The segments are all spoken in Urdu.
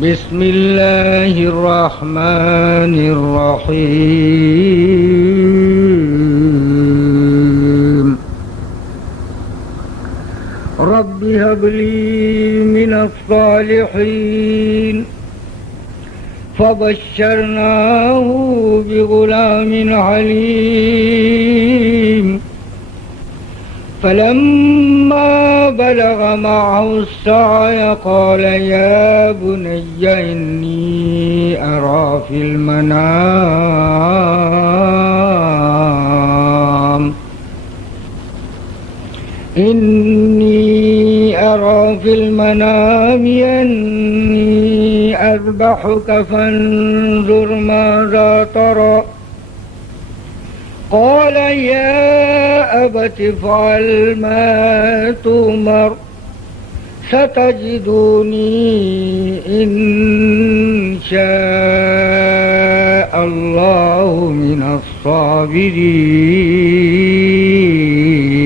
بسم الله الرحمن الرحيم رب هب لي من الصالحين فبشرناه بغلام عليم فلما بلغ معه السعي قال يا بني إني أرى في المنام أني أذبحك فانظر ماذا ترى قال يا أبت افعل ما تؤمر ستجدني إن شاء الله من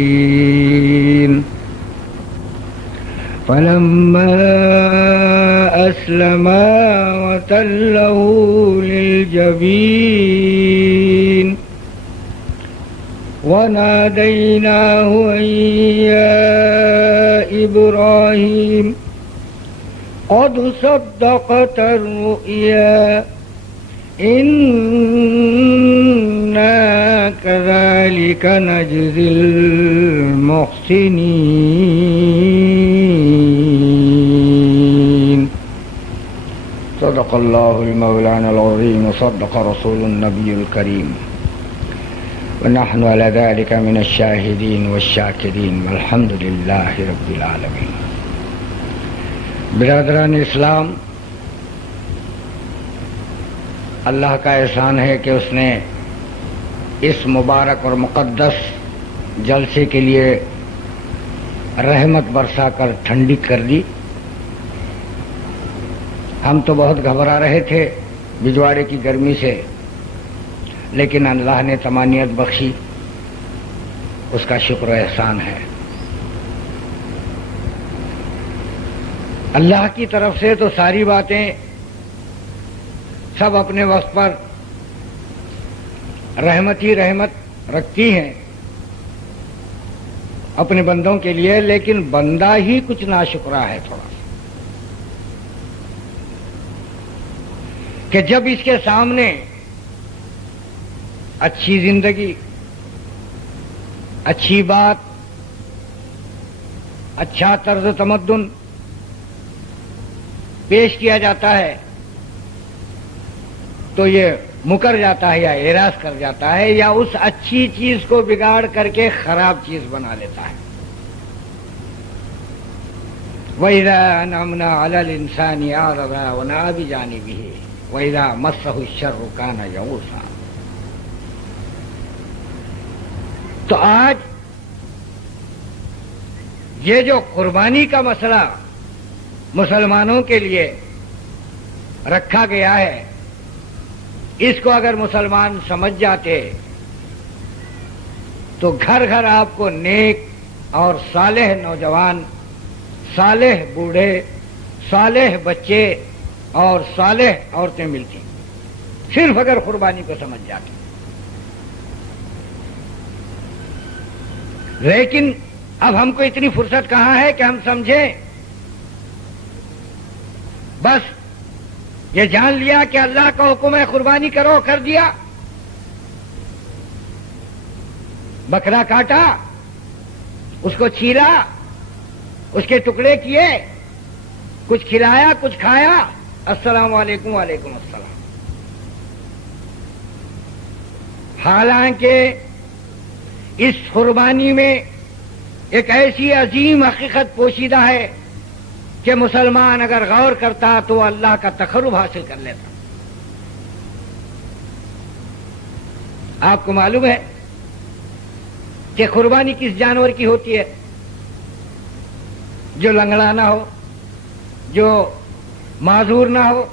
الصابرين فلما أسلما وتله للجبين وناديناه أن يا إبراهيم قد صدقت الرؤيا إنا كذلك نجزي المحسنين صدق الله المولانا العظيم وصدق رسول النبي الكريم ونحن على ذلك من الشاهدين والشاکرین والحمد للہ رب العالمین۔ برادران اسلام، اللہ کا احسان ہے کہ اس نے اس مبارک اور مقدس جلسے کے لیے رحمت برسا کر ٹھنڈی کر دی۔ ہم تو بہت گھبرا رہے تھے بجواڑے کی گرمی سے، لیکن اللہ نے طمانینت بخشی، اس کا شکر و احسان ہے۔ اللہ کی طرف سے تو ساری باتیں سب اپنے وقت پر رحمت ہی رحمت رکھتی ہیں اپنے بندوں کے لیے، لیکن بندہ ہی کچھ ناشکرا ہے تھوڑا، کہ جب اس کے سامنے اچھی زندگی، اچھی بات، اچھا طرز تمدن پیش کیا جاتا ہے تو یہ مکر جاتا ہے یا اعراض کر جاتا ہے، یا اس اچھی چیز کو بگاڑ کر کے خراب چیز بنا لیتا ہے۔ وَإِذَا أَنْعَمْنَا عَلَى الْإِنسَانِ أَعْرَضَ وَنَأَىٰ بِجَانِبِهِ وَإِذَا مَسَّهُ الشَّرُّ كَانَ يَئُوسًا۔ تو آج یہ جو قربانی کا مسئلہ مسلمانوں کے لیے رکھا گیا ہے، اس کو اگر مسلمان سمجھ جاتے تو گھر گھر آپ کو نیک اور صالح نوجوان، صالح بوڑھے، صالح بچے اور صالح عورتیں ملتی، صرف اگر قربانی کو سمجھ جاتے۔ لیکن اب ہم کو اتنی فرصت کہاں ہے کہ ہم سمجھیں؟ بس یہ جان لیا کہ اللہ کا حکم ہے قربانی کرو، کر دیا، بکرا کاٹا، اس کو چیرا، اس کے ٹکڑے کیے، کچھ کھلایا، کچھ کھایا، السلام علیکم، وعلیکم السلام۔ حالانکہ اس قربانی میں ایک ایسی عظیم حقیقت پوشیدہ ہے کہ مسلمان اگر غور کرتا تو اللہ کا تقرب حاصل کر لیتا۔ آپ کو معلوم ہے کہ قربانی کس جانور کی ہوتی ہے؟ جو لنگڑا نہ ہو، جو معذور نہ ہو،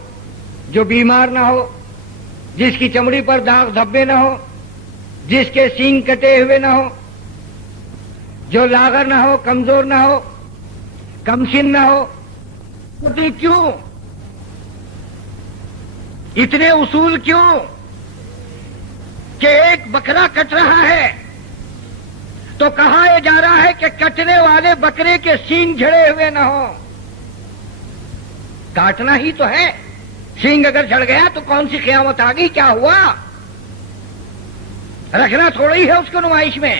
جو بیمار نہ ہو، جس کی چمڑی پر داغ دھبے نہ ہو، جس کے سینگ کٹے ہوئے نہ ہو، جو لاغر نہ ہو، کمزور نہ ہو، کمسن نہ ہو۔ کیوں؟ اتنے اصول کیوں کہ ایک بکرا کٹ رہا ہے تو کہا یہ جا رہا ہے کہ کٹنے والے بکرے کے سینگ جھڑے ہوئے نہ ہوں. کاٹنا ہی تو ہے. سینگ اگر جھڑ گیا تو کون سی قیامت آ گئی؟ کیا ہوا؟ رکھنا تھوڑی ہے اس کو نمائش میں.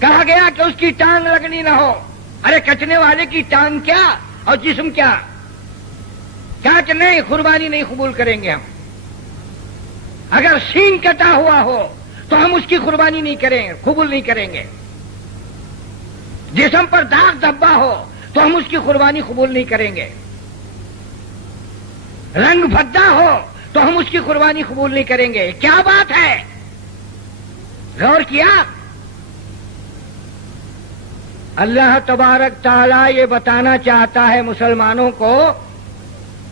کہا گیا کہ اس کی ٹانگ لگنی نہ ہو. ارے کٹنے والے کی ٹانگ کیا اور جسم کیا؟ کہا کہ نہیں، قربانی نہیں قبول کریں گے ہم. اگر سینگ کٹا ہوا ہو تو ہم اس کی قربانی نہیں کریں گے، قبول نہیں کریں گے. جسم پر داغ دھبا ہو تو ہم اس کی قربانی قبول نہیں کریں گے. رنگ بھدا ہو تو ہم اس کی قربانی قبول نہیں کریں گے. کیا بات ہے؟ غور کیا؟ اللہ تبارک تعالی یہ بتانا چاہتا ہے مسلمانوں کو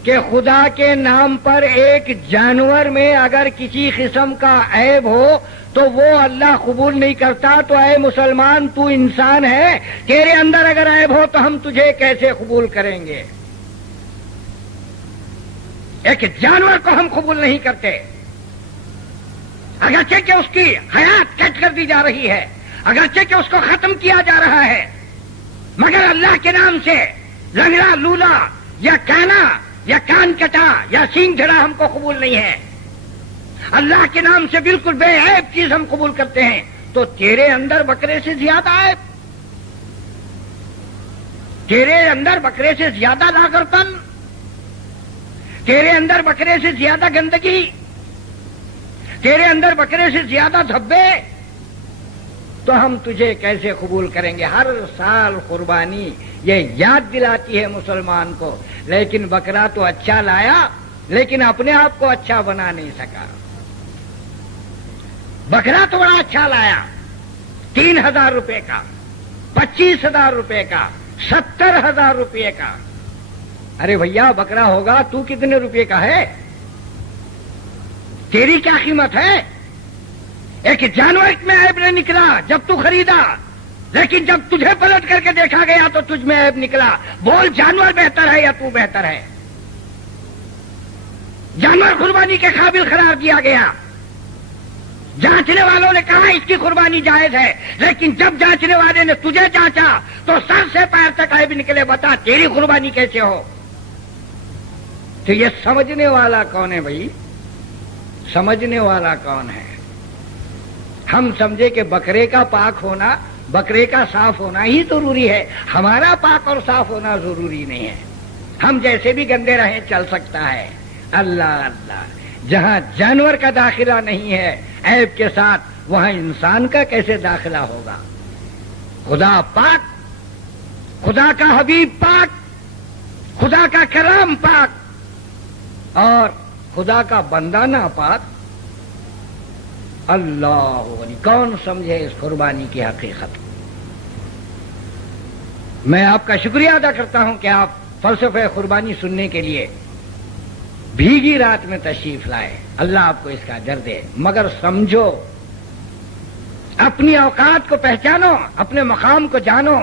کہ خدا کے نام پر ایک جانور میں اگر کسی قسم کا عیب ہو تو وہ اللہ قبول نہیں کرتا. تو اے مسلمان، تو انسان ہے، تیرے اندر اگر عیب ہو تو ہم تجھے کیسے قبول کریں گے؟ ایک جانور کو ہم قبول نہیں کرتے، اگرچہ کہ اس کی حیات کٹ کر دی جا رہی ہے، اگرچہ کہ اس کو ختم کیا جا رہا ہے، مگر اللہ کے نام سے لنگڑا لولا یا کانا یا کان کٹا یا سینگ جھڑا ہم کو قبول نہیں ہے. اللہ کے نام سے بالکل بے عیب چیز ہم قبول کرتے ہیں. تو تیرے اندر بکرے سے زیادہ عیب، تیرے اندر بکرے سے زیادہ لاغرپن، تیرے اندر بکرے سے زیادہ گندگی، تیرے اندر بکرے سے زیادہ دھبے، تو ہم تجھے کیسے قبول کریں گے؟ ہر سال قربانی یہ یاد دلاتی ہے مسلمان کو. لیکن بکرا تو اچھا لایا لیکن اپنے آپ کو اچھا بنا نہیں سکا. بکرا تو بڑا اچھا لایا، 3,000 روپے کا، 25,000 روپے کا، 70,000 روپے کا. ارے بھیا بکرا ہوگا تو کتنے روپے کا ہے؟ تیری کیا قیمت ہے؟ ایک جانور میں عیب نہیں نکلا جب تو خریدا، لیکن جب تجھے پلٹ کر کے دیکھا گیا تو تجھ میں عیب نکلا. بول جانور بہتر ہے یا تو بہتر ہے؟ جانور قربانی کے قابل قرار دیا گیا. جانچنے والوں نے کہا اس کی قربانی جائز ہے، لیکن جب جانچنے والے نے تجھے جانچا تو سر سے پیر تک عیب نکلے. بتا تیری قربانی کیسے ہو؟ تو یہ سمجھنے والا کون ہے بھائی؟ سمجھنے والا کون ہے؟ ہم سمجھے کہ بکرے کا پاک ہونا، بکرے کا صاف ہونا ہی ضروری ہے، ہمارا پاک اور صاف ہونا ضروری نہیں ہے. ہم جیسے بھی گندے رہیں چل سکتا ہے. اللہ اللہ، جہاں جانور کا داخلہ نہیں ہے عیب کے ساتھ، وہاں انسان کا کیسے داخلہ ہوگا؟ خدا پاک، خدا کا حبیب پاک، خدا کا کلام پاک اور خدا کا بندہ ناپاک. اللہ علی، کون سمجھے اس قربانی کی حقیقت؟ میں آپ کا شکریہ ادا کرتا ہوں کہ آپ فلسفہ قربانی سننے کے لیے بھیگی رات میں تشریف لائے. اللہ آپ کو اس کا اجر دے. مگر سمجھو، اپنی اوقات کو پہچانو، اپنے مقام کو جانو،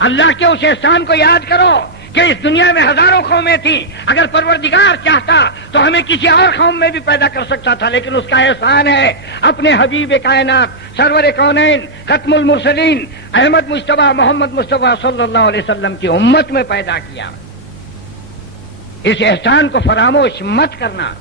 اللہ کے اس احسان کو یاد کرو کہ اس دنیا میں ہزاروں قومیں تھیں. اگر پروردگار چاہتا تو ہمیں کسی اور قوم میں بھی پیدا کر سکتا تھا، لیکن اس کا احسان ہے اپنے حبیب کائنات سرور کونین ختم المرسلین احمد مصطفیٰ محمد مصطفیٰ صلی اللہ علیہ وسلم کی امت میں پیدا کیا. اس احسان کو فراموش مت کرنا.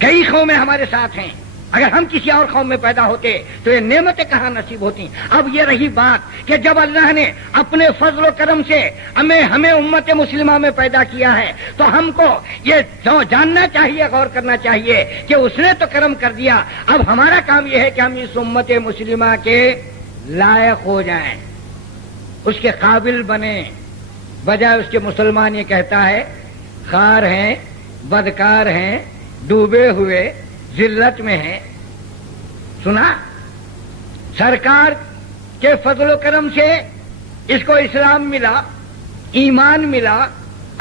کئی قومیں ہمارے ساتھ ہیں، اگر ہم کسی اور قوم میں پیدا ہوتے تو یہ نعمتیں کہاں نصیب ہوتی. اب یہ رہی بات کہ جب اللہ نے اپنے فضل و کرم سے ہمیں امت مسلمہ میں پیدا کیا ہے تو ہم کو یہ جاننا چاہیے، غور کرنا چاہیے کہ اس نے تو کرم کر دیا. اب ہمارا کام یہ ہے کہ ہم اس امت مسلمہ کے لائق ہو جائیں، اس کے قابل بنیں. بجائے اس کے مسلمان یہ کہتا ہے خار ہیں، بدکار ہیں، ڈوبے ہوئے ذلت میں ہے. سنا؟ سرکار کے فضل و کرم سے اس کو اسلام ملا، ایمان ملا،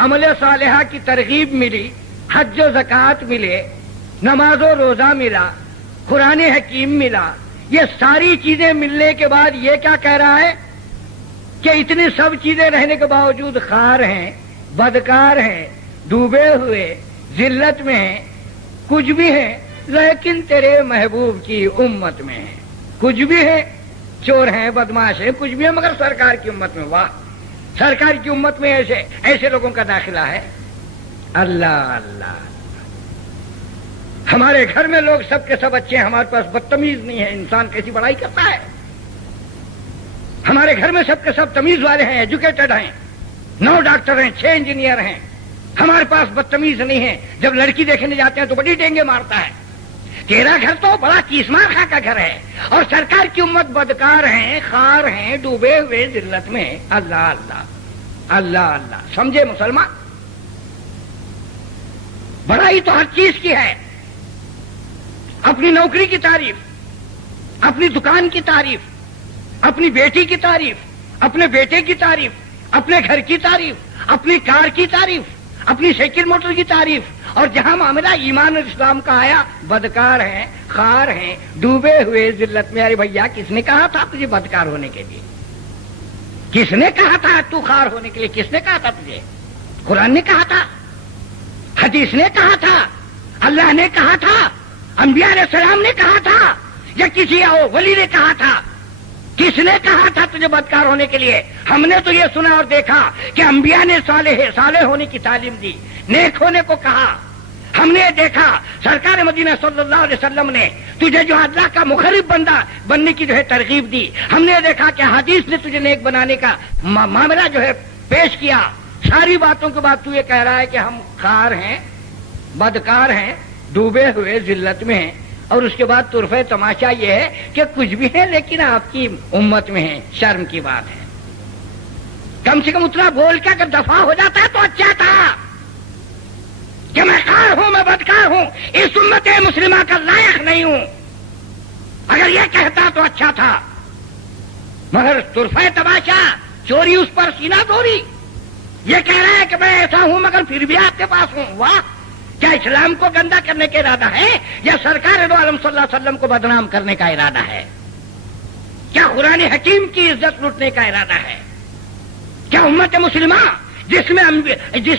عمل صالحہ کی ترغیب ملی، حج و زکوٰۃ ملے، نماز و روزہ ملا، قرآن حکیم ملا. یہ ساری چیزیں ملنے کے بعد یہ کیا کہہ رہا ہے کہ اتنی سب چیزیں رہنے کے باوجود خار ہیں، بدکار ہیں، ڈوبے ہوئے ذلت میں ہیں، کچھ بھی ہیں لیکن تیرے محبوب کی امت میں ہیں، کچھ بھی ہیں چور ہیں بدماش ہیں، کچھ بھی ہیں مگر سرکار کی امت میں۔ واہ، سرکار کی امت میں ایسے لوگوں کا داخلہ ہے۔ اللہ اللہ، ہمارے گھر میں لوگ سب کے سب اچھے ہیں، ہمارے پاس بدتمیز نہیں ہے، انسان کیسی بڑائی کرتا ہے۔ ہمارے گھر میں سب کے سب تمیز والے ہیں، ایجوکیٹڈ ہیں، 9 ڈاکٹر ہیں، 6 انجینئر ہیں، ہمارے پاس بدتمیز نہیں ہے۔ جب لڑکی دیکھنے جاتے ہیں تو بڑی ڈینگے مارتا ہے۔ تیرا گھر تو بڑا کیسمار خاں کا گھر ہے، اور سرکار کی امت بدکار ہیں، خار ہیں، ڈوبے ہوئے ذلت میں۔ اللہ اللہ اللہ اللہ، سمجھے مسلمان؟ بڑائی تو ہر چیز کی ہے، اپنی نوکری کی تعریف، اپنی دکان کی تعریف، اپنی بیٹی کی تعریف، اپنے بیٹے کی تعریف، اپنے گھر کی تعریف، اپنی کار کی تعریف، اپنی سائیکل موٹر کی تعریف، اور جہاں معاملہ ایمان اور اسلام کا آیا بدکار ہیں، خار ہیں، ڈوبے ہوئے ذلت میں۔ ارے بھیا، کس نے کہا تھا تجھے بدکار ہونے کے لیے؟ کس نے کہا تھا تو خار ہونے کے لیے؟ کس نے کہا تھا تجھے؟ قرآن نے کہا تھا، حدیث نے کہا تھا، اللہ نے کہا تھا، انبیاء علیہ السلام نے کہا تھا، یا کسی ولی نے کہا تھا؟ کس نے کہا تھا تجھے بدکار ہونے کے لیے؟ ہم نے تو یہ سنا اور دیکھا کہ انبیاء نے صالح ہونے کی تعلیم دی، نیک ہونے کو کہا۔ ہم نے دیکھا سرکار مدینہ صلی اللہ علیہ وسلم نے تجھے جو اللہ کا مخرب بندہ بننے کی جو ہے ترغیب دی۔ ہم نے دیکھا کہ حدیث نے تجھے نیک بنانے کا معاملہ جو ہے پیش کیا۔ ساری باتوں کے بعد تو یہ کہہ رہا ہے کہ ہم خار ہیں، بدکار ہیں، ڈوبے ہوئے ذلت میں ہیں، اور اس کے بعد طرفہ تماشا یہ ہے کہ کچھ بھی ہے لیکن آپ کی امت میں ہے۔ شرم کی بات ہے، کم سے کم اتنا بول کے اگر دفاع ہو جاتا ہے تو اچھا تھا کہ میں خار ہوں، میں بدکار ہوں، اس امت مسلمہ کا لائق نہیں ہوں، اگر یہ کہتا تو اچھا تھا۔ مگر طرفہ تماشا، چوری اس پر سینہ دوری، یہ کہہ رہا ہے کہ میں ایسا ہوں مگر پھر بھی آپ کے پاس ہوں۔ واہ، کیا اسلام کو گندا کرنے کا ارادہ ہے یا سرکار دو عالم صلی اللہ علیہ وسلم کو بدنام کرنے کا ارادہ ہے؟ کیا قرآن حکیم کی عزت لوٹنے کا ارادہ ہے؟ کیا امت مسلمہ جس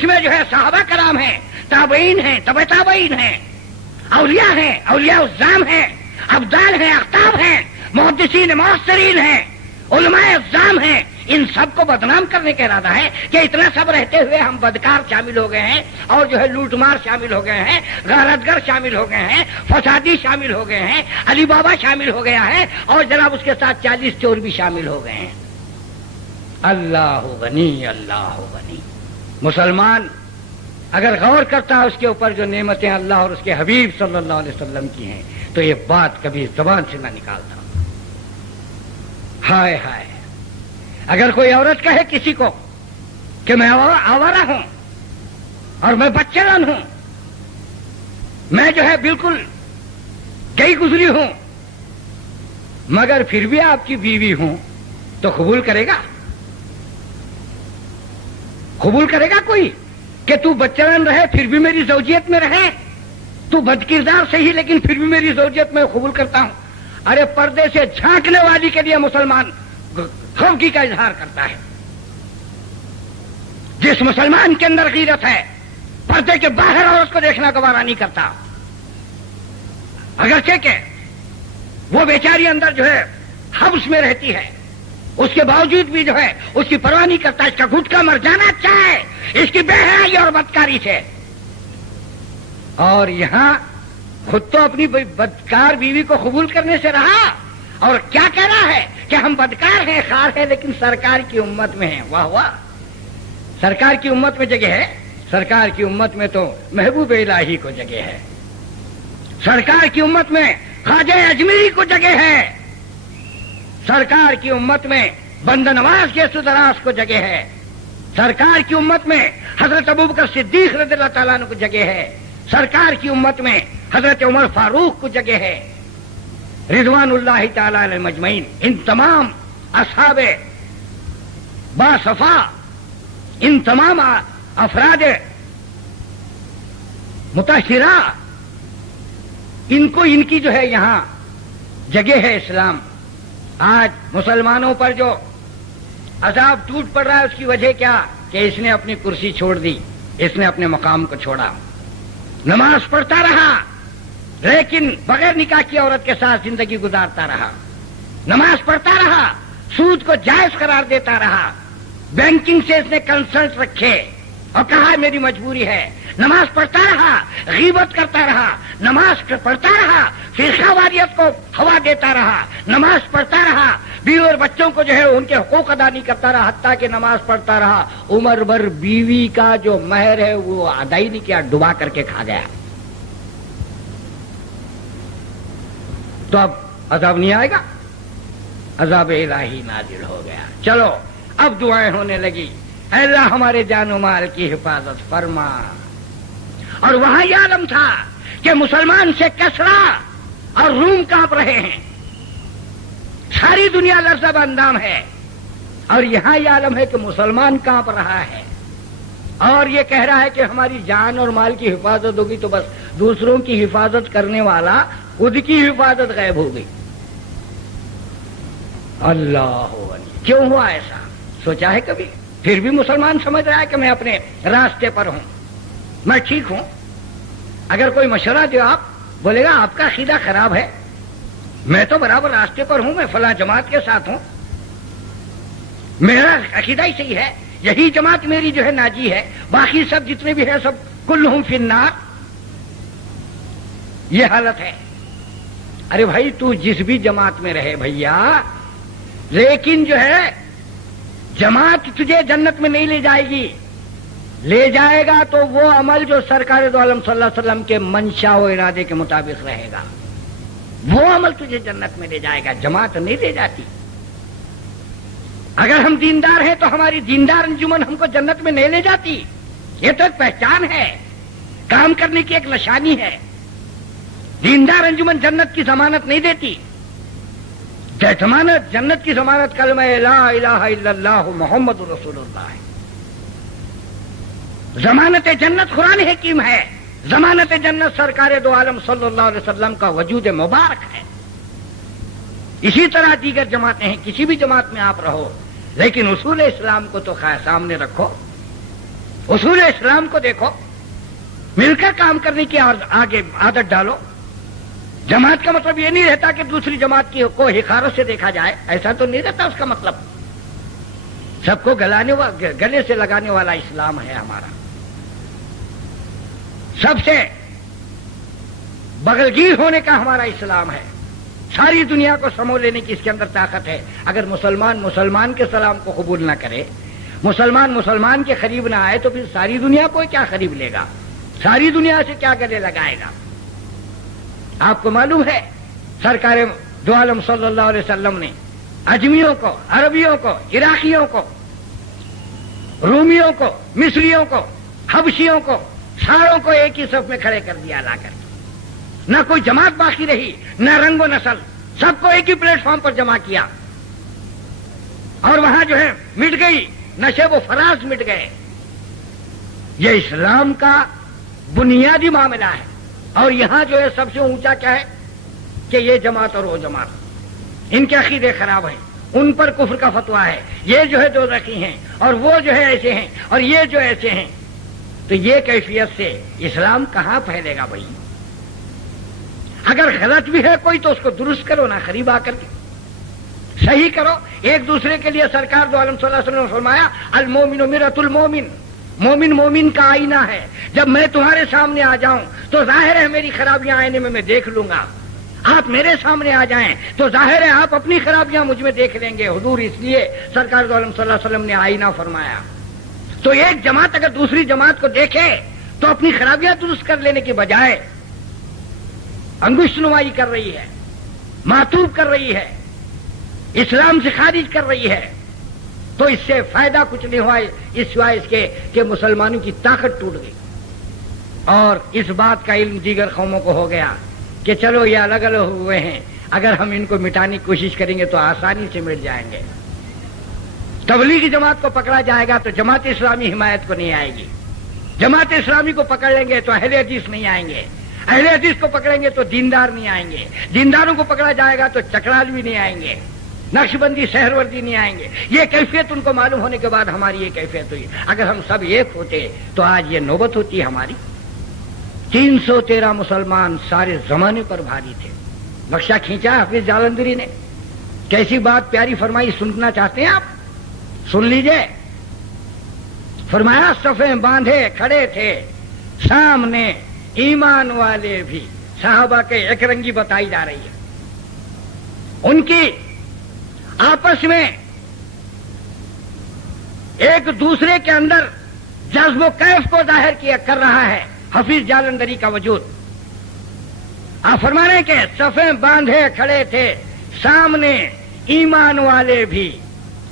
میں جو ہے صحابہ کرام ہیں، تابعین ہیں، تبع تابعین ہیں، اولیاء ہیں، اولیاء الزام ہیں، ابدال ہیں، اقطاب ہیں، محدثین معاصرین ہیں، علماء الزام ہیں، ان سب کو بدنام کرنے کا ارادہ ہے کہ اتنا سب رہتے ہوئے ہم بدکار شامل ہو گئے ہیں، اور جو ہے لوٹ مار شامل ہو گئے ہیں، غارتگر شامل ہو گئے ہیں، فسادی شامل ہو گئے ہیں، علی بابا شامل ہو گیا ہے، اور جناب اس کے ساتھ 40 چور بھی شامل ہو گئے ہیں۔ اللہ غنی، اللہ غنی۔ مسلمان اگر غور کرتا ہے اس کے اوپر جو نعمتیں اللہ اور اس کے حبیب صلی اللہ علیہ وسلم کی ہیں تو یہ بات کبھی زبان سے نہ نکالتا۔ ہائے ہائے، اگر کوئی عورت کہے کسی کو کہ میں آوارہ ہوں اور میں بچگان ہوں، میں جو ہے بالکل گئی گزری ہوں، مگر پھر بھی آپ کی بیوی ہوں، تو قبول کرے گا؟ قبول کرے گا کوئی کہ تو بچگان رہے پھر بھی میری زوجیت میں رہے؟ تو بد کردار صحیح لیکن پھر بھی میری زوجیت میں قبول کرتا ہوں۔ ارے پردے سے جھانکنے والی کے لیے مسلمان خوفی کا اظہار کرتا ہے۔ جس مسلمان کے اندر غیرت ہے پردے کے باہر عورت کو دیکھنا گوارا نہیں کرتا، اگرچہ کہ وہ بیچاری اندر جو ہے حبس میں رہتی ہے، اس کے باوجود بھی جو ہے اس کی پرواہ نہیں کرتا، اس کا گھٹکا مر جانا چاہے اس کی بے حیائی اور بدکاری سے۔ اور یہاں خود تو اپنی بدکار بیوی کو قبول کرنے سے رہا، اور کیا کہہ رہا ہے کہ ہم بدکار ہیں، خار ہیں، لیکن سرکار کی امت میں ہیں۔ واہ واہ، سرکار کی امت میں جگہ ہے؟ سرکار کی امت میں تو محبوب الہی کو جگہ ہے، سرکار کی امت میں خواجہ اجمیری کو جگہ ہے، سرکار کی امت میں بندہ نواز کے سدراس کو جگہ ہے، سرکار کی امت میں حضرت ابوبکر صدیق رضی اللہ تعالیٰ عنہ کو جگہ ہے، سرکار کی امت میں حضرت عمر فاروق کو جگہ ہے، رضوان اللہ تعالیٰ علیہ مجمعین۔ ان تمام اصحاب باصفا، ان تمام افراد متحرہ، ان کو ان کی جو ہے یہاں جگہ ہے اسلام۔ آج مسلمانوں پر جو عذاب ٹوٹ پڑ رہا ہے اس کی وجہ کیا کہ اس نے اپنی کرسی چھوڑ دی، اس نے اپنے مقام کو چھوڑا، نماز پڑھتا رہا لیکن بغیر نکاح کی عورت کے ساتھ زندگی گزارتا رہا، نماز پڑھتا رہا، سود کو جائز قرار دیتا رہا، بینکنگ سے اس نے کنسلٹ رکھے اور کہا میری مجبوری ہے، نماز پڑھتا رہا، غیبت کرتا رہا، نماز پڑھتا رہا، فرقہ واریت کو ہوا دیتا رہا، نماز پڑھتا رہا، بیوی اور بچوں کو جو ہے ان کے حقوق ادا نہیں کرتا رہا، حتیٰ کہ نماز پڑھتا رہا، عمر بھر بیوی کا جو مہر ہے وہ ادا ہی نہیں کیا، ڈبا کر کے کھا گیا۔ تو اب عذاب نہیں آئے گا؟ عذاب الہی نازل ہو گیا۔ چلو اب دعائیں ہونے لگی، اے اللہ ہمارے جان و مال کی حفاظت فرما۔ اور وہاں یہ عالم تھا کہ مسلمان سے کسرا اور روم کانپ رہے ہیں، ساری دنیا لرزہ اندام ہے، اور یہاں یہ عالم ہے کہ مسلمان کانپ رہا ہے اور یہ کہہ رہا ہے کہ ہماری جان اور مال کی حفاظت ہوگی، تو بس دوسروں کی حفاظت کرنے والا خود کی حفاظت غائب ہو گئی۔ اللہ کیوں ہوا ایسا؟ سوچا ہے کبھی؟ پھر بھی مسلمان سمجھ رہا ہے کہ میں اپنے راستے پر ہوں، میں ٹھیک ہوں۔ اگر کوئی مشورہ دے، آپ بولے گا آپ کا عقیدہ خراب ہے، میں تو برابر راستے پر ہوں، میں فلاں جماعت کے ساتھ ہوں، میرا عقیدہ ہی صحیح ہے، یہی جماعت میری جو ہے ناجی ہے، باقی سب جتنے بھی ہیں سب کلہم فی النار۔ یہ حالت ہے۔ ارے بھائی تو جس بھی جماعت میں رہے بھیا، لیکن جو ہے جماعت تجھے جنت میں نہیں لے جائے گی، لے جائے گا تو وہ عمل جو سرکار دو عالم صلی اللہ علیہ وسلم کے منشا و ارادے کے مطابق رہے گا، وہ عمل تجھے جنت میں لے جائے گا، جماعت نہیں لے جاتی۔ اگر ہم دیندار ہیں تو ہماری دیندار انجمن ہم کو جنت میں نہیں لے جاتی، یہ تو ایک پہچان ہے، کام کرنے کی ایک نشانی ہے۔ دیندار انجمن جنت کی ضمانت نہیں دیتی، ضمانت جنت کی ضمانت کلمہ لا الہ الا اللہ محمد رسول اللہ ہے۔ ضمانت جنت قرآن حکیم ہے، ضمانت جنت سرکار دو عالم صلی اللہ علیہ وسلم کا وجود مبارک ہے۔ اسی طرح دیگر جماعتیں ہیں، کسی بھی جماعت میں آپ رہو، لیکن اصول اسلام کو تو سامنے رکھو، اصول اسلام کو دیکھو، مل کر کام کرنے کی آگے عادت ڈالو۔ جماعت کا مطلب یہ نہیں رہتا کہ دوسری جماعت کی کو حقارت سے دیکھا جائے، ایسا تو نہیں رہتا اس کا مطلب۔ سب کو گلے سے لگانے والا اسلام ہے ہمارا، سب سے بغلگیر ہونے کا ہمارا اسلام ہے، ساری دنیا کو سمو لینے کی اس کے اندر طاقت ہے۔ اگر مسلمان کے سلام کو قبول نہ کرے، مسلمان کے قریب نہ آئے، تو پھر ساری دنیا کو کیا قریب لے گا، ساری دنیا سے کیا گلے لگائے گا؟ آپ کو معلوم ہے سرکار دو عالم صلی اللہ علیہ وسلم نے اجمیوں کو، عربیوں کو، عراقیوں کو، رومیوں کو، مصریوں کو، حبشیوں کو، ساروں کو ایک ہی صف میں کھڑے کر دیا لا کر کے، نہ کوئی جماعت باقی رہی، نہ رنگ و نسل، سب کو ایک ہی پلیٹ فارم پر جمع کیا، اور وہاں جو ہے مٹ گئی نشیب و فراز، مٹ گئے۔ یہ اسلام کا بنیادی معاملہ ہے۔ اور یہاں جو ہے سب سے اونچا کیا ہے کہ یہ جماعت اور وہ جماعت، ان کے عقیدے خراب ہیں، ان پر کفر کا فتویٰ ہے، یہ جو ہے دوزخی ہیں، اور وہ جو ہے ایسے ہیں، اور یہ جو ایسے ہیں۔ تو یہ کیفیت سے اسلام کہاں پھیلے گا بھائی؟ اگر غلط بھی ہے کوئی تو اس کو درست کرو، نہ قریب آ کر کے صحیح کرو۔ ایک دوسرے کے لیے سرکار دو عالم صلی اللہ علیہ وسلم نے فرمایا المومن مرۃ المومن، مومن مومن کا آئینہ ہے۔ جب میں تمہارے سامنے آ جاؤں تو ظاہر ہے میری خرابیاں آئینے میں دیکھ لوں گا، آپ میرے سامنے آ جائیں تو ظاہر ہے آپ اپنی خرابیاں مجھ میں دیکھ لیں گے۔ حضور اس لیے سرکار دو عالم صلی اللہ علیہ وسلم نے آئینہ فرمایا۔ تو ایک جماعت اگر دوسری جماعت کو دیکھے تو اپنی خرابیاں درست کر لینے کی بجائے انگشت نمائی کر رہی ہے، معتوب کر رہی ہے، اسلام سے خارج کر رہی ہے، تو اس سے فائدہ کچھ نہیں ہوا اس سوائے اس کے کہ مسلمانوں کی طاقت ٹوٹ گئی۔ اور اس بات کا علم دیگر قوموں کو ہو گیا کہ چلو یہ الگ الگ ہوئے ہیں، اگر ہم ان کو مٹانے کی کوشش کریں گے تو آسانی سے مٹ جائیں گے۔ تبلیغی جماعت کو پکڑا جائے گا تو جماعت اسلامی حمایت کو نہیں آئے گی، جماعت اسلامی کو پکڑ لیں گے تو اہل حدیث نہیں آئیں گے، اہل حدیث کو پکڑیں گے تو دیندار نہیں آئیں گے، دینداروں کو پکڑا جائے گا تو چکرال بھی نہیں آئیں گے۔ نقشبندی سہروردی نہیں آئیں گے. یہ کیفیت ان کو معلوم ہونے کے بعد ہماری یہ کیفیت ہوئی. اگر ہم سب ایک ہوتے تو آج یہ نوبت ہوتی ہماری. 313 مسلمان سارے زمانے پر بھاری تھے. بخشا کھینچا حافظ جالندھری نے. کیسی بات پیاری فرمائی, سننا چاہتے ہیں آپ؟ سن لیجئے. فرمایا صفیں باندھے کھڑے تھے سامنے ایمان والے بھی. صحابہ کے ایک رنگی بتائی جا رہی ہے. ان کی آپس میں ایک دوسرے کے اندر جذب و کیف کو ظاہر کیا کر رہا ہے حفیظ جالندھری کا وجود. آپ فرما رہے ہیں کہ صفیں باندھے کھڑے تھے سامنے ایمان والے بھی.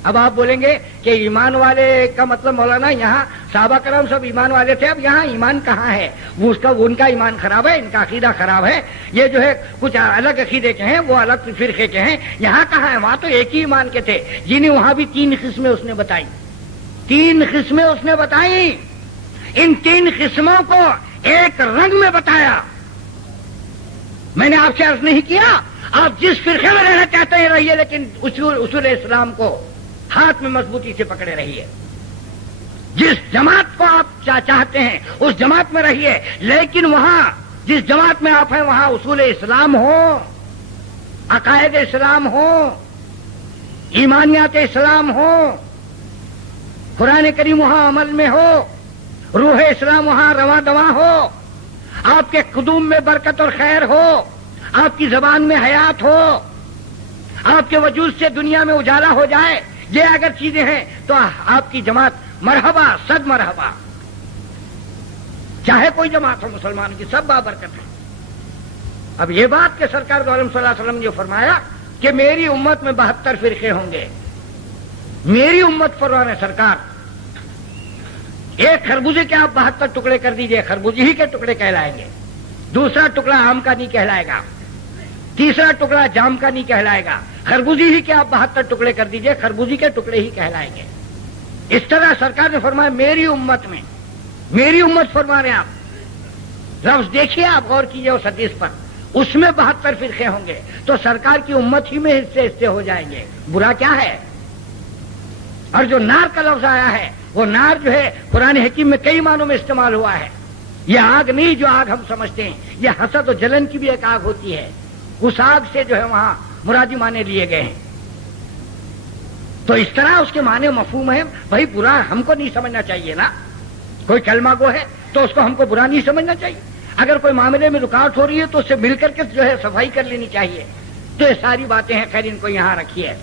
اب آپ بولیں گے کہ ایمان والے کا مطلب مولانا یہاں صحابہ کرام سب ایمان والے تھے, اب یہاں ایمان کہاں ہے؟ وہ ان کا ایمان خراب ہے, ان کا عقیدہ خراب ہے. یہ جو ہے کچھ الگ عقیدے کے ہیں, وہ الگ فرقے کے ہیں. یہاں کہاں ہے؟ وہاں تو ایک ہی ایمان کے تھے. جنہیں وہاں بھی 3 قسمیں اس نے بتائی. 3 قسمیں اس نے بتائی. ان 3 قسموں کو ایک رنگ میں بتایا. میں نے آپ سے عرض نہیں کیا آپ جس فرقے میں رہنا چاہتے ہیں رہیے, لیکن اصول اسلام کو ہاتھ میں مضبوطی سے پکڑے رہیے. جس جماعت کو آپ چاہتے ہیں اس جماعت میں رہیے, لیکن وہاں جس جماعت میں آپ ہیں وہاں اصول اسلام ہو, عقائد اسلام ہو, ایمانیات اسلام ہو, قرآن کریم وہاں عمل میں ہو, روح اسلام وہاں رواں دواں ہو, آپ کے قدوم میں برکت اور خیر ہو, آپ کی زبان میں حیات ہو, آپ کے وجود سے دنیا میں اجالا ہو جائے. یہ اگر چیزیں ہیں تو آپ کی جماعت مرحبا صد مرحبا. چاہے کوئی جماعت ہو مسلمان کی, سب بابرکت ہے. اب یہ بات کہ سرکار دو عالم صلی اللہ علیہ وسلم نے جو فرمایا کہ میری امت میں 72 فرقے ہوں گے. میری امت فرمانے سرکار ایک خربوزے کے آپ 72 ٹکڑے کر دیجئے, خربوزے ہی کے ٹکڑے کہلائیں گے. دوسرا ٹکڑا آم کا نہیں کہلائے گا, تیسرا ٹکڑا جام کا نہیں کہلائے گا. خربوزی ہی کے آپ 72 ٹکڑے کر دیجئے, خربوزی کے ٹکڑے ہی کہلائیں گے. اس طرح سرکار نے فرمایا میری امت میں, میری امت فرما رہے ہیں آپ. لفظ دیکھیے, آپ غور کیجئے اس حدیث پر, اس میں 72 فرقے ہوں گے تو سرکار کی امت ہی میں حصے ہو جائیں گے. برا کیا ہے؟ اور جو نار کا لفظ آیا ہے وہ نار جو ہے قرآن حکیم میں کئی معنوں میں استعمال ہوا ہے. یہ آگ نہیں جو آگ ہم سمجھتے ہیں, یہ حسد و جلن کی بھی ایک آگ ہوتی ہے. اس آگ سے جو ہے وہاں مرادی معنی لیے گئے ہیں. تو اس طرح اس کے معنی مفہوم ہے. بھائی برا ہم کو نہیں سمجھنا چاہیے نا. کوئی کلمہ گو ہے تو اس کو ہم کو برا نہیں سمجھنا چاہیے. اگر کوئی معاملے میں رکاوٹ ہو رہی ہے تو اس سے مل کر کے جو ہے صفائی کر لینی چاہیے. تو یہ ساری باتیں ہیں, خیر ان کو یہاں رکھیے.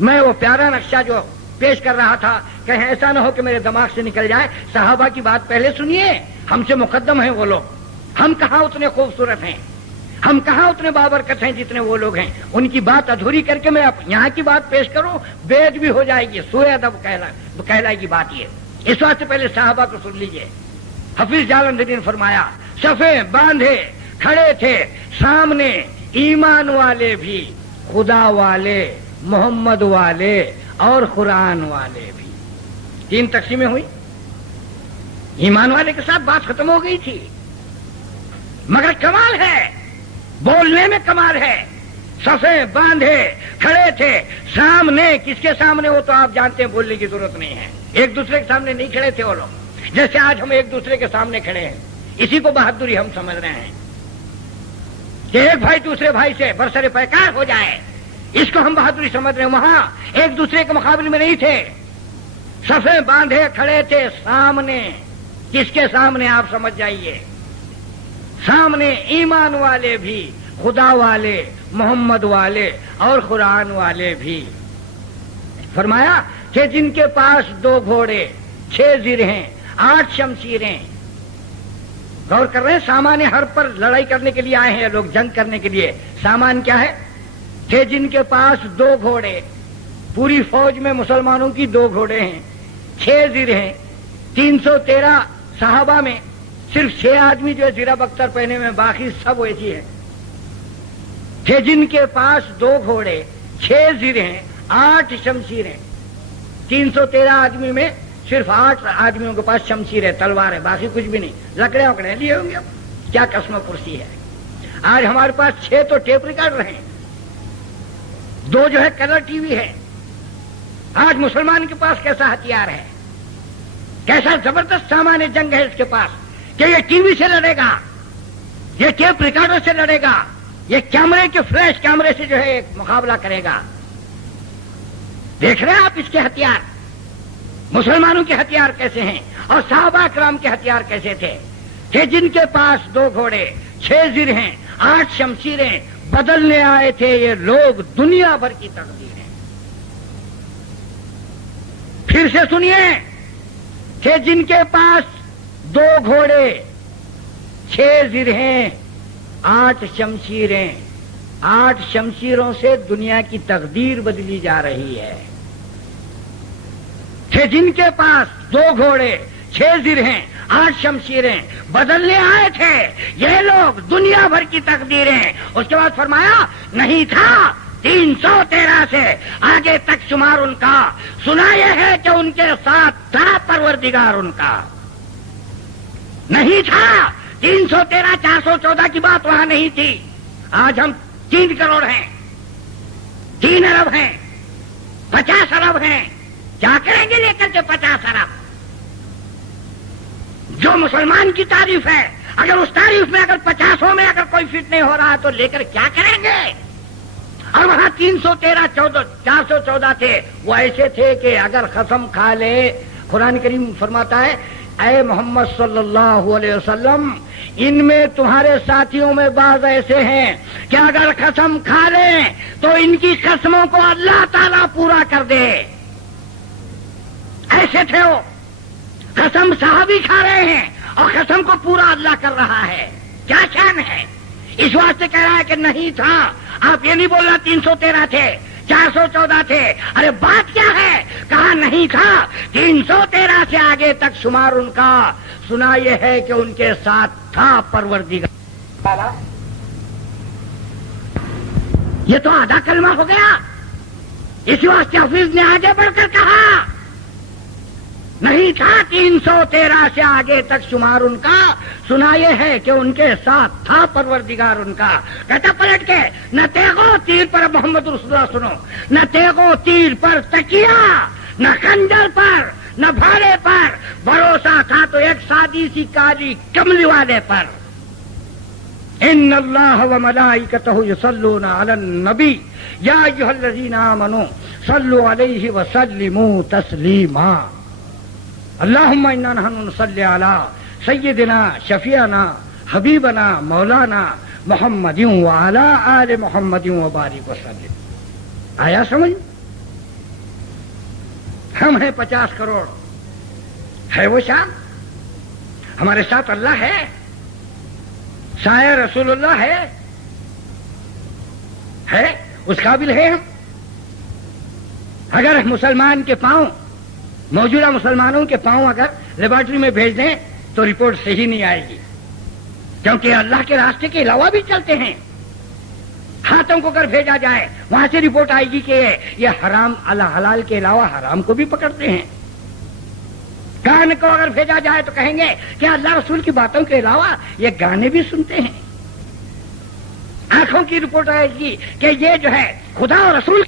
میں وہ پیارا نقشہ جو پیش کر رہا تھا کہیں ایسا نہ ہو کہ میرے دماغ سے نکل جائے. صحابہ کی بات پہلے سنیے, ہم سے مقدم ہیں وہ لوگ. ہم کہاں اتنے خوبصورت ہیں, ہم کہاں اتنے بابرکت ہیں جتنے وہ لوگ ہیں. ان کی بات ادھوری کر کے میں یہاں کی بات پیش کروں, بید بھی ہو جائے گی, سوئے ادب کہلائے گی بات. یہ اس وقت سے پہلے صحابہ کو سن لیجئے. حفیظ جالندھری نے فرمایا صفیں باندھے کھڑے تھے سامنے ایمان والے بھی, خدا والے, محمد والے اور قرآن والے بھی. 3 تقسیمیں ہوئی. ایمان والے کے ساتھ بات ختم ہو گئی تھی, مگر کمال ہے, بولنے میں کمال ہے. صفیں باندھے کھڑے تھے سامنے. کس کے سامنے؟ وہ تو آپ جانتے ہیں, بولنے کی ضرورت نہیں ہے. ایک دوسرے کے سامنے نہیں کھڑے تھے وہ لوگ, جیسے آج ہم ایک دوسرے کے سامنے کھڑے ہیں. اسی کو بہادری ہم سمجھ رہے ہیں کہ ایک بھائی دوسرے بھائی سے برسر پیکار ہو جائے, اس کو ہم بہادری سمجھ رہے ہیں. وہاں ایک دوسرے کے مقابلے میں نہیں تھے. صفیں باندھے کھڑے تھے سامنے. کس کے سامنے؟ آپ سمجھ جائیے. سامنے ایمان والے بھی, خدا والے, محمد والے اور قرآن والے بھی. فرمایا کہ جن کے پاس 2 گھوڑے, 6 زرہیں, 8 شمشیریں. غور کر رہے ہیں, سامان ہر پر لڑائی کرنے کے لیے آئے ہیں لوگ, جنگ کرنے کے لیے. سامان کیا ہے؟ کہ جن کے پاس 2 گھوڑے, پوری فوج میں مسلمانوں کی 2 گھوڑے ہیں, 6 زرہیں. 313 صحابہ میں صرف 6 آدمی جو ہے زرہ بختر پہنے میں, باقی سب ویسی ہے. کہ جن کے پاس 2 گھوڑے, 6 زرہیں, 8 شمشیریں. 313 آدمی میں صرف 8 آدمیوں کے پاس شمشیر ہے, تلوار ہے, باقی کچھ بھی نہیں. لکڑے وکڑے لیے ہوں گے. کیا قسم کرسی ہے. آج ہمارے پاس 6 تو ٹیپ ریکارڈر ہیں. دو جو ہے کلر ٹی وی ہے. آج مسلمان کے پاس کیسا ہتھیار ہے, کیسا زبردست سامان جنگ ہے اس کے پاس کہ یہ ٹی وی سے لڑے گا, یہ ٹیپ ریکارڈر سے لڑے گا, یہ کیمرے کے فلیش کیمرے سے جو ہے مقابلہ کرے گا. دیکھ رہے ہیں آپ اس کے ہتھیار, مسلمانوں کے ہتھیار کیسے ہیں, اور صحابہ کرام کے ہتھیار کیسے تھے کہ جن کے پاس 2 گھوڑے 6 زر ہیں 8 شمشیریں بدلنے آئے تھے یہ لوگ دنیا بھر کی تقدیر ہیں. پھر سے سنیے کہ جن کے پاس 2 گھوڑے 6 زر ہیں 8 شمشیریں, 8 شمشیروں سے دنیا کی تقدیر بدلی جا رہی ہے. کہ جن کے پاس 2 گھوڑے 6 زر ہیں 8 شمشیریں بدلنے آئے تھے یہ لوگ دنیا بھر کی تقدیریں. اس کے بعد فرمایا نہیں تھا 313 سے آگے تک شمار ان کا, سنا یہ ہے کہ ان کے ساتھ تھا پروردگار ان کا. نہیں تھا 313 414 کی بات وہاں نہیں تھی. آج ہم 3 کروڑ ہیں, 3 ارب ہیں, 50 ارب ہیں. کیا کریں گے لے کر کے 50 ارب؟ جو مسلمان کی تعریف ہے, اگر اس تعریف میں اگر 50 میں اگر کوئی فٹ نہیں ہو رہا تو لے کر کیا کریں گے؟ اور وہاں 313 414 تھے, وہ ایسے تھے کہ اگر قسم کھا لے, قرآن کریم فرماتا ہے اے محمد صلی اللہ علیہ وسلم ان میں تمہارے ساتھیوں میں بعض ایسے ہیں کہ اگر قسم کھا لیں تو ان کی قسموں کو اللہ تعالیٰ پورا کر دے. ایسے تھے وہ, قسم صحابی کھا رہے ہیں اور قسم کو پورا اللہ کر رہا ہے. کیا شان ہے؟ اس واسطے کہہ رہا ہے کہ نہیں تھا. آپ یہ نہیں بولنا 313 تھے 414 تھے. ارے بات کیا ہے؟ کہا نہیں تھا 313 سے آگے تک شمار ان کا, سنا یہ ہے کہ ان کے ساتھ تھا پروردگار. یہ تو آدھا کلمہ ہو گیا. اسی واسطے حفیظ نے آگے بڑھ کر کہا نہیں تھا 313 سے آگے تک شمار ان کا, سنا یہ ہے کہ ان کے ساتھ تھا پروردگار ان کا. کہتا پلٹ کے نہ تیغو تیر پر, محمد رسول اللہ سنو, نہ تیغو تیر پر تکیا, نہ خنجر پر, نہ بھاڑے پر, بھروسہ تھا تو ایک سادی سی کالی کملی والے پر. ان اللہ وملائکتہ یصلون علی النبی یا ایھا الذین آمنوا صلوا علیہ وسلموا تسلیما. اللہم انا نحن نصلی علی سیدنا شفیعنا حبیبنا مولانا محمد وعلی آل محمد وبارک وسلم. آیا سمجھ؟ ہم ہیں 50 کروڑ, ہے وہ شان. ہمارے ساتھ اللہ ہے, سایہ رسول اللہ ہے اس قابل ہے ہم. اگر مسلمان کے پاؤں, موجودہ مسلمانوں کے پاؤں اگر لیبارٹری میں بھیج دیں تو رپورٹ صحیح نہیں آئے گی, کیونکہ اللہ کے راستے کے علاوہ بھی چلتے ہیں. ہاتھوں کو اگر بھیجا جائے وہاں سے رپورٹ آئے گی کہ یہ حرام, اللہ حلال کے علاوہ حرام کو بھی پکڑتے ہیں. کان کو اگر بھیجا جائے تو کہیں گے کہ اللہ رسول کی باتوں کے علاوہ یہ گانے بھی سنتے ہیں. آنکھوں کی رپورٹ آئے گی کہ یہ جو ہے خدا اور رسول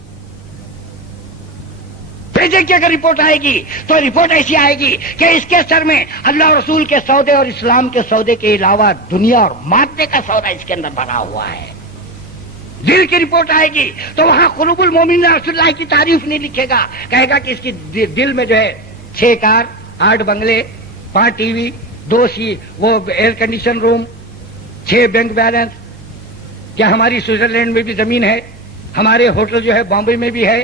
بھیجے کی اگر رپورٹ آئے گی تو رپورٹ ایسی آئے گی کہ اس کے سر میں اللہ رسول کے سودے اور اسلام کے سودے کے علاوہ دنیا اور مادے کا سودا اس کے اندر بنا ہوا ہے. دل کی رپورٹ آئے گی تو وہاں قلوب المومنین رسول اللہ کی تعریف نہیں لکھے گا, کہے گا کہ اس کی دل میں جو ہے 6 کار 8 بنگلے 5 ٹی وی 2 وہ ایئر کنڈیشن روم 6 بینک بیلنس. کیا ہماری سوئٹزرلینڈ میں بھی زمین ہے, ہمارے ہوٹل جو ہے بامبے میں بھی ہے,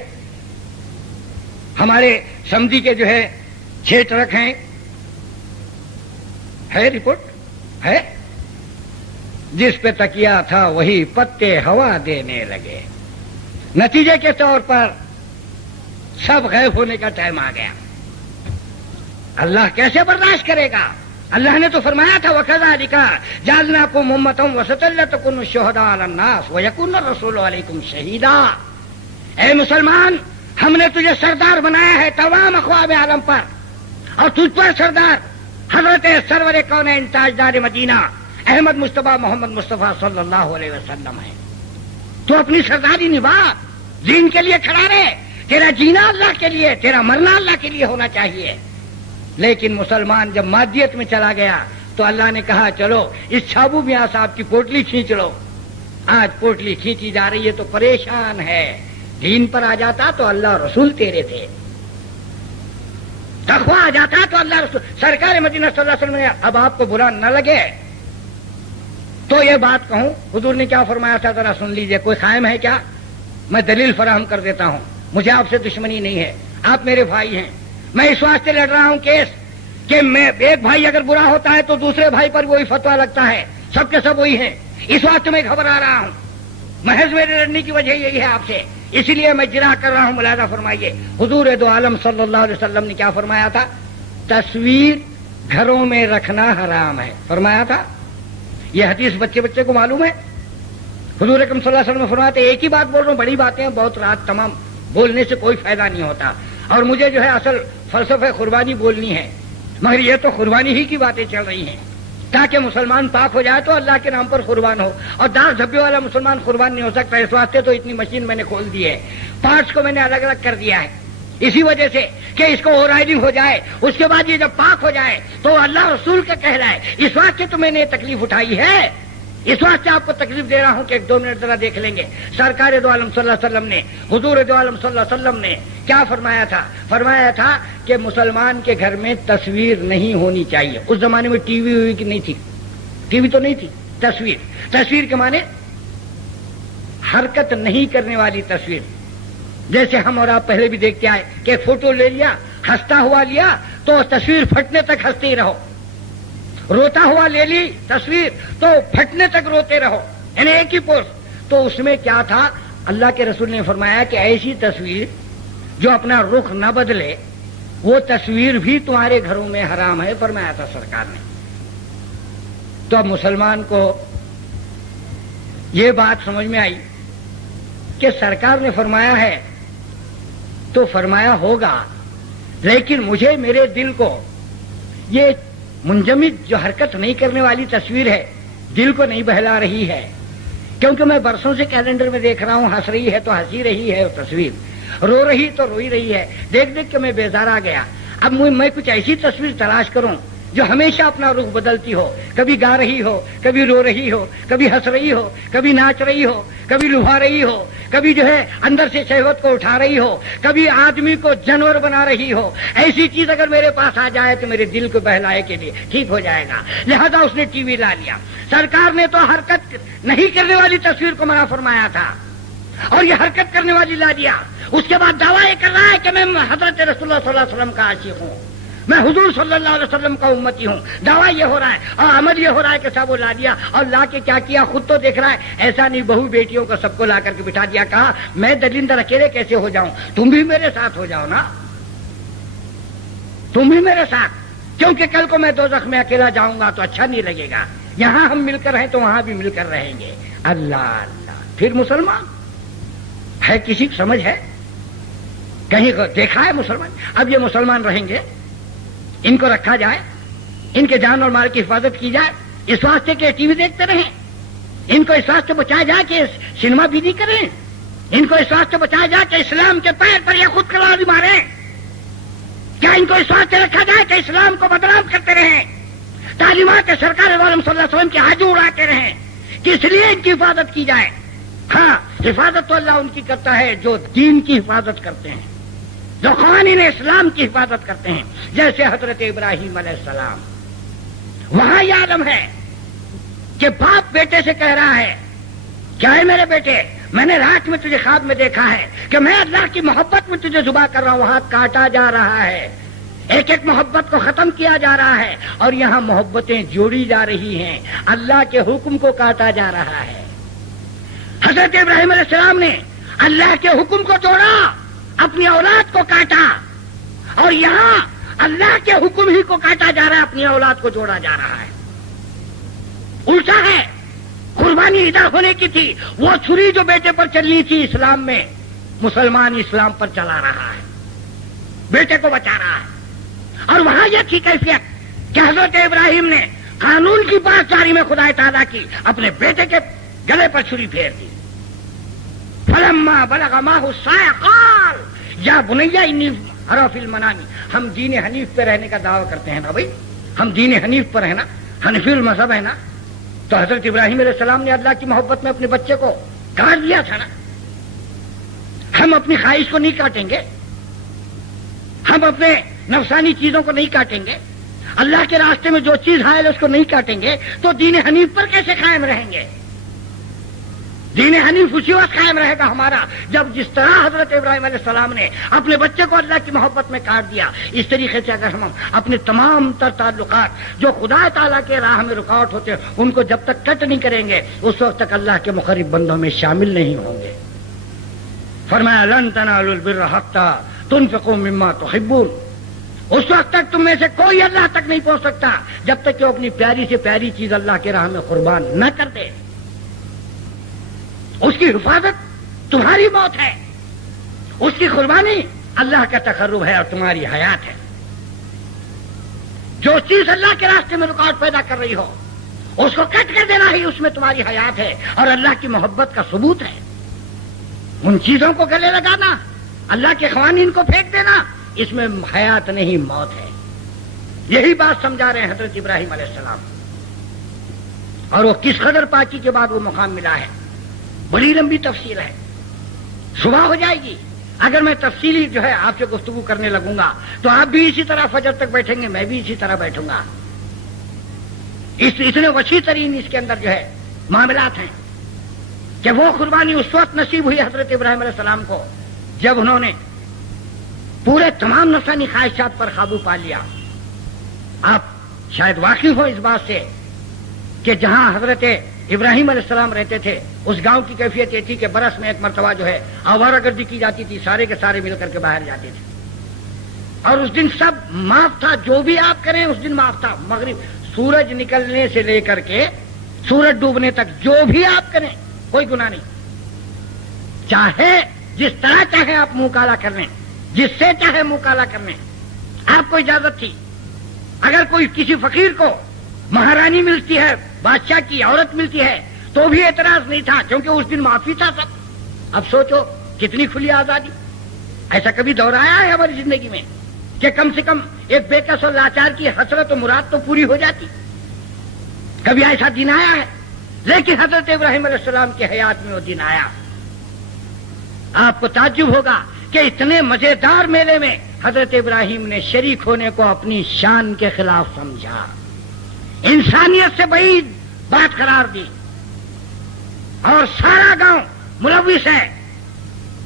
ہمارے سمدھی کے جو ہے 6 ٹرک ہیں, ہے رپورٹ ہے. جس پہ تکیا تھا وہی پتے ہوا دینے لگے. نتیجے کے طور پر سب غائب ہونے کا ٹائم آ گیا. اللہ کیسے برداشت کرے گا؟ اللہ نے تو فرمایا تھا وَكَذَلِكَ جَعَلْنَاكُمْ أُمَّةً وَسَطًا لِتَكُونُوا شُهَدَاءَ عَلَى النَّاسِ وَيَكُونَ الرَّسُولُ عَلَيْكُمْ شَهِيدًا. اے مسلمان, ہم نے تجھے سردار بنایا ہے تمام اقوام عالم پر, اور تجھ پر سردار حضرت سرور کونین تاجدار مدینہ احمد مصطفیٰ محمد مصطفیٰ صلی اللہ علیہ وسلم ہے. تو اپنی سرداری نبھا, دین کے لیے کھڑا رہے، تیرا جینا اللہ کے لیے، تیرا مرنا اللہ کے لیے ہونا چاہیے۔ لیکن مسلمان جب مادیت میں چلا گیا تو اللہ نے کہا چلو اس چھابو میاں صاحب کی پوٹلی کھینچ لو۔ آج پوٹلی کھینچی جا رہی ہے تو پریشان ہے۔ دین پر آ جاتا تو اللہ رسول تیرے تھے، تقویٰ آ جاتا تو اللہ رسول سرکار مدینہ صلی اللہ علیہ وسلم نے اب آپ کو برا نہ لگے تو یہ بات کہوں، حضور نے کیا فرمایا تھا ذرا سن لیجئے، کوئی قائم ہے کیا؟ میں دلیل فراہم کر دیتا ہوں، مجھے آپ سے دشمنی نہیں ہے، آپ میرے بھائی ہیں، میں اس واسطے لڑ رہا ہوں کیس کہ میں ایک بھائی اگر برا ہوتا ہے تو دوسرے بھائی پر وہی فتویٰ لگتا ہے، سب کے سب وہی ہیں، اس واسطے میں گھبرا رہا ہوں، محض میرے لڑنے کی وجہ یہی ہے آپ سے، اسی لیے میں جرح کر رہا ہوں۔ ملاحظہ فرمائیے حضور دو عالم صلی اللہ علیہ وسلم نے کیا فرمایا تھا؟ تصویر گھروں میں رکھنا حرام ہے، فرمایا تھا۔ یہ حدیث بچے بچے کو معلوم ہے؟ حضور اکرم صلی اللہ علیہ وسلم نے فرمایا تھا، ایک ہی بات بول رہا ہوں، بڑی باتیں بہت رات تمام بولنے سے کوئی فائدہ نہیں ہوتا، اور مجھے جو ہے اصل فلسفہ قربانی بولنی ہے، مگر یہ تو قربانی ہی کی باتیں چل رہی ہیں، تاکہ مسلمان پاک ہو جائے تو اللہ کے نام پر قربان ہو، اور داغ دھبے والا مسلمان قربان نہیں ہو سکتا۔ اس واسطے تو اتنی مشین میں نے کھول دی ہے، پارٹس کو میں نے الگ الگ کر دیا ہے، اسی وجہ سے کہ اس کو اورائڈنگ ہو جائے، اس کے بعد یہ جب پاک ہو جائے تو اللہ رسول کا کہلائے۔ اس واسطے تو میں نے تکلیف اٹھائی ہے، اس واسطے آپ کو تکلیف دے رہا ہوں کہ ایک دو منٹ ذرا دیکھ لیں گے سرکار دو عالم صلی اللہ علیہ وسلم نے، حضور دو عالم صلی اللہ علیہ وسلم نے کیا فرمایا تھا؟ فرمایا تھا کہ مسلمان کے گھر میں تصویر نہیں ہونی چاہیے۔ اس زمانے میں ٹی وی وی کی نہیں تھی، ٹی وی تو نہیں تھی، تصویر کے معنی حرکت نہیں کرنے والی تصویر، جیسے ہم اور آپ پہلے بھی دیکھتے آئے کہ ایک فوٹو لے لیا، ہنستا ہوا لیا تو تصویر پھٹنے تک ہنستے ہی رہو، روتا ہوا لے لی تصویر تو پھٹنے تک روتے رہو، یعنی ایک ہی پوز۔ تو اس میں کیا تھا؟ اللہ کے رسول نے فرمایا کہ ایسی تصویر جو اپنا رخ نہ بدلے وہ تصویر بھی تمہارے گھروں میں حرام ہے، فرمایا تھا سرکار نے۔ تو اب مسلمان کو یہ بات سمجھ میں آئی کہ سرکار نے فرمایا ہے تو فرمایا ہوگا، لیکن مجھے میرے دل کو یہ منجمد جو حرکت نہیں کرنے والی تصویر ہے دل کو نہیں بہلا رہی ہے، کیونکہ میں برسوں سے کیلنڈر میں دیکھ رہا ہوں، ہنس رہی ہے تو ہنسی رہی ہے وہ تصویر، رو رہی تو روئی رہی ہے، دیکھ دیکھ کے میں بیزار آ گیا۔ اب میں کچھ ایسی تصویر تلاش کروں جو ہمیشہ اپنا رخ بدلتی ہو، کبھی گا رہی ہو، کبھی رو رہی ہو، کبھی ہنس رہی ہو، کبھی ناچ رہی ہو، کبھی لبھا رہی ہو، کبھی جو ہے اندر سے شہوت کو اٹھا رہی ہو، کبھی آدمی کو جانور بنا رہی ہو۔ ایسی چیز اگر میرے پاس آ جائے تو میرے دل کو بہلائے کے لیے ٹھیک ہو جائے گا، لہذا اس نے ٹی وی لا لیا۔ سرکار نے تو حرکت نہیں کرنے والی تصویر کو منع فرمایا تھا اور یہ حرکت کرنے والی لا دیا۔ اس کے بعد دعویٰ یہ کر رہا ہے کہ میں حضرت رسول اللہ صلی اللہ علیہ وسلم کا عاشق ہوں، میں حضور صلی اللہ علیہ وسلم کا امتی ہوں۔ دعویٰ یہ ہو رہا ہے اور عمل یہ ہو رہا ہے کہ صاحب وہ لا دیا، اور لا کے کیا کیا خود تو دیکھ رہا ہے، ایسا نہیں بہو بیٹیوں کو سب کو لا کر کے بٹھا دیا، کہا میں دلندر اکیلے کیسے ہو جاؤں، تم بھی میرے ساتھ ہو جاؤ نا، تم بھی میرے ساتھ، کیونکہ کل کو میں دوزخ میں اکیلا جاؤں گا تو اچھا نہیں لگے گا، یہاں ہم مل کر ہیں تو وہاں بھی مل کر رہیں گے۔ اللہ اللہ، پھر مسلمان ہے، کسی کو سمجھ ہے؟ کہیں دیکھا ہے مسلمان؟ اب یہ مسلمان رہیں گے، ان کو رکھا جائے، ان کے جان اور مال کی حفاظت کی جائے، اس واسطے کہ ٹی وی دیکھتے رہیں، ان کو اس واسطے بچایا جائے کہ سنیما بھی نہیں کریں، ان کو اس واسطے بچایا جائے کہ اسلام کے پیر پر یہ خود کلاری ماریں، کیا ان کو اس واسطے رکھا جائے کہ اسلام کو بدنام کرتے رہیں، تعلیمات سرکار عالم صلی اللہ علیہ وسلم کی حج اڑاتے رہیں، کس لیے ان کی حفاظت کی جائے؟ ہاں، حفاظت تو اللہ ان کی کرتا ہے جو دین کی حفاظت کرتے ہیں، جو قوانین اسلام کی حفاظت کرتے ہیں، جیسے حضرت ابراہیم علیہ السلام۔ وہاں یہ عالم ہے کہ باپ بیٹے سے کہہ رہا ہے، کیا ہے میرے بیٹے، میں نے رات میں تجھے خواب میں دیکھا ہے کہ میں اللہ کی محبت میں تجھے ذبح کر رہا ہوں، وہاں کاٹا جا رہا ہے، ایک ایک محبت کو ختم کیا جا رہا ہے، اور یہاں محبتیں جوڑی جا رہی ہیں، اللہ کے حکم کو کاٹا جا رہا ہے۔ حضرت ابراہیم علیہ السلام نے اللہ کے حکم کو جوڑا، اپنی اولاد کو کاٹا، اور یہاں اللہ کے حکم ہی کو کاٹا جا رہا ہے، اپنی اولاد کو جوڑا جا رہا ہے، الٹا ہے۔ قربانی ادھر ہونے کی تھی، وہ چھری جو بیٹے پر چلنی تھی اسلام میں، مسلمان اسلام پر چلا رہا ہے، بیٹے کو بچا رہا ہے۔ اور وہاں یہ تھی کیفیت کہ حضرت ابراہیم نے قانون کی پاسداری میں خدا تعالیٰ کی اپنے بیٹے کے گلے پر چھری پھیر دی، فلما بلغ معه السعي قال یا بنی انی ارى فی المنام. ہم دین حنیف پہ رہنے کا دعویٰ کرتے ہیں نا بھائی، ہم دین حنیف پر ہیں نا، حنفی المذہب ہے نا. تو حضرت ابراہیم علیہ السلام نے اللہ کی محبت میں اپنے بچے کو کاٹ دیا تھا نا. ہم اپنی خواہش کو نہیں کاٹیں گے، ہم اپنے نفسانی چیزوں کو نہیں کاٹیں گے، اللہ کے راستے میں جو چیز حائل ہے اس کو نہیں کاٹیں گے، تو دین حنیف پر کیسے قائم رہیں گے؟ دین حنیف اسی وقت قائم رہے گا ہمارا جب جس طرح حضرت ابراہیم علیہ السلام نے اپنے بچے کو اللہ کی محبت میں کاٹ دیا، اس طریقے سے اگر ہم اپنے تمام تر تعلقات جو خدا تعالیٰ کے راہ میں رکاوٹ ہوتے ہیں ان کو جب تک کٹ نہیں کریں گے اس وقت تک اللہ کے مقرب بندوں میں شامل نہیں ہوں گے. فرمایا لن تنالوا البر حتى تنفقوا مما تحبون. اس وقت تک تم میں سے کوئی اللہ تک نہیں پہنچ سکتا جب تک کہ وہ اپنی پیاری سے پیاری چیز اللہ کے راہ میں قربان نہ کر دے. اس کی حفاظت تمہاری موت ہے، اس کی قربانی اللہ کا تقرب ہے اور تمہاری حیات ہے. جو چیز اللہ کے راستے میں رکاوٹ پیدا کر رہی ہو اس کو کٹ کر دینا ہی اس میں تمہاری حیات ہے اور اللہ کی محبت کا ثبوت ہے. ان چیزوں کو گلے لگانا، اللہ کے قوانین کو پھینک دینا، اس میں حیات نہیں موت ہے. یہی بات سمجھا رہے ہیں حضرت ابراہیم علیہ السلام. اور وہ کس قدر پاکی کے بعد وہ مقام ملا ہے، بڑی لمبی تفصیل ہے، صبح ہو جائے گی. اگر میں تفصیلی جو ہے آپ سے گفتگو کرنے لگوں گا تو آپ بھی اسی طرح فجر تک بیٹھیں گے، میں بھی اسی طرح بیٹھوں گا. اتنے وسیع ترین اس کے اندر جو ہے معاملات ہیں کہ وہ قربانی اس وقت نصیب ہوئی حضرت ابراہیم علیہ السلام کو جب انہوں نے پورے تمام نفسانی خواہشات پر قابو پا لیا. آپ شاید واقف ہو اس بات سے کہ جہاں حضرت ابراہیم علیہ السلام رہتے تھے اس گاؤں کی کیفیت یہ تھی کہ برس میں ایک مرتبہ جو ہے آوارہ گردی کی جاتی تھی، سارے کے سارے مل کر کے باہر جاتے تھے. اور اس دن سب معاف تھا، جو بھی آپ کریں اس دن معاف تھا. مغرب سورج نکلنے سے لے کر کے سورج ڈوبنے تک جو بھی آپ کریں کوئی گناہ نہیں. چاہے جس طرح چاہے آپ منہ کالا کر لیں، جس سے چاہے منہ کالا کر لیں، آپ کو اجازت تھی. اگر کوئی کسی فقیر کو مہارانی ملتی ہے، بادشاہ کی عورت ملتی ہے تو بھی اعتراض نہیں تھا کیونکہ اس دن معافی تھا سب. اب سوچو کتنی کھلی آزادی. ایسا کبھی دور آیا ہے ہماری زندگی میں کہ کم سے کم ایک بے کس اور لاچار کی حسرت و مراد تو پوری ہو جاتی؟ کبھی ایسا دن آیا ہے؟ لیکن حضرت ابراہیم علیہ السلام کی حیات میں وہ دن آیا. آپ کو تعجب ہوگا کہ اتنے مزیدار میلے میں حضرت ابراہیم نے شریک ہونے کو اپنی شان کے خلاف سمجھا، انسانیت سے بعید بات قرار دی. اور سارا گاؤں ملوث ہے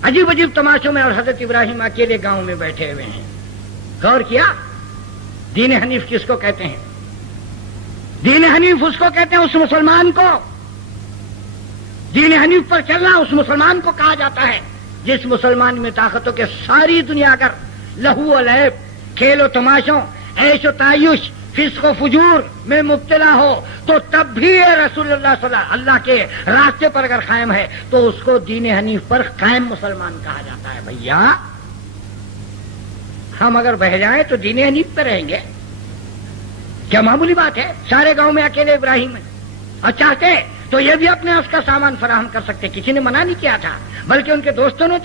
عجیب عجیب تماشوں میں اور حضرت ابراہیم اکیلے گاؤں میں بیٹھے ہوئے ہیں. غور کیا دین حنیف کس کو کہتے ہیں؟ دین حنیف اس کو کہتے ہیں، اس مسلمان کو. دین حنیف پر چلنا اس مسلمان کو کہا جاتا ہے جس مسلمان میں طاقت ہو کہ ساری دنیا اگر لہو و لعب، کھیل و تماشوں، عیش و تعیش، فسق و فجور میں مبتلا ہو تو تب بھی رسول اللہ صلی اللہ کے راستے پر اگر قائم ہے تو اس کو دین حنیف پر قائم مسلمان کہا جاتا ہے. بھیا ہم اگر بہ جائیں تو دین حنیف پہ رہیں گے، کیا معمولی بات ہے؟ سارے گاؤں میں اکیلے ابراہیم ہیں اور چاہتے تو یہ بھی اپنے اس کا سامان فراہم کر سکتے، کسی نے منع نہیں کیا تھا، بلکہ ان کے دوستوں نے تو